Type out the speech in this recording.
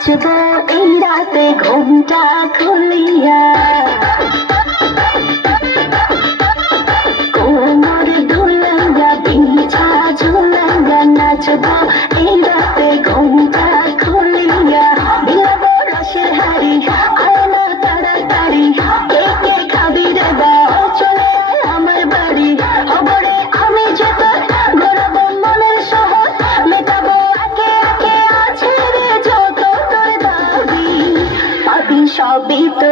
নাচবো এই রাতে ঘুমটা খুলিয়া, কোমর দুলাইয়া বিছা ঝুলাইয়া নাচবো এই রাতে ঘুমটা খুলিয়া। বিলাবো রসের হাড়ি আয় না তাড়াতাড়ি, কে কে খাবি রে বা চলে আয় আমার বাড়ি। খবরে আমি যে তোর ঘোরাবো মনের শহর, মেটাবো একে একে আছে রে যত তোর দাবি। পাবি সবই তো